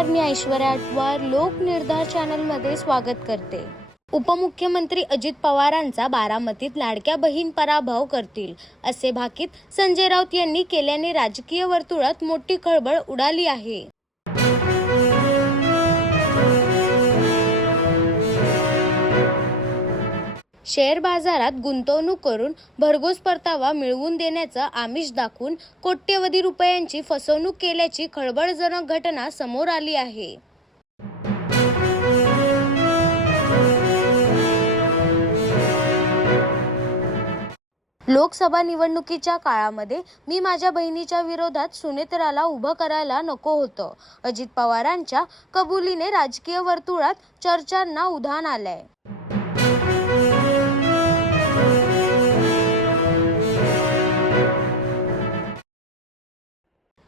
नमस्कार मी ऐश्वर्या आटवार लोक निर्धार चॅनलमध्ये स्वागत करते. उपमुख्यमंत्री अजित पवारांचा बारामतीत लाडक्या बहीण पराभव करतील असे भाकीत संजय राऊत यांनी केल्याने राजकीय वर्तुळात मोठी खळबळ उडाली आहे. शेअर बाजारात गुंतवणूक करून भरघोस परतावा मिळवून देण्याचं आमिष दाखवून कोट्यवधी रुपयांची फसवणूक केल्याची खळबळजनक घटना समोर आली आहे. लोकसभा निवडणुकीच्या काळामध्ये मी माझ्या बहिणीच्या विरोधात सुनेत्राला उभं करायला नको होतं. अजित पवारांच्या कबुलीने राजकीय वर्तुळात चर्चांना उधाण आलंय.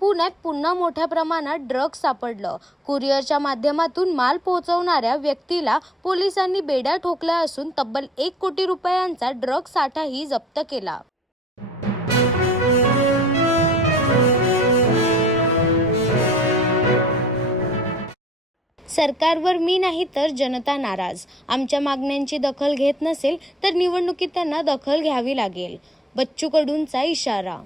पुण्यात पुन्हा मोठ्या प्रमाणात ड्रग्ज सापडलं. कुरिअरच्या माध्यमातून माल पोहोचवणाऱ्या व्यक्तीला पोलिसांनी बेड्या ठोकल्या असून तब्बल एक कोटी रुपयांचा ड्रग साठाही जप्त केला. सरकारवर मी नाही तर जनता नाराज. आमच्या मागण्यांची दखल घेत नसेल तर निवडणुकीत त्यांना दखल घ्यावी लागेल. बच्चू कडूंचा इशारा.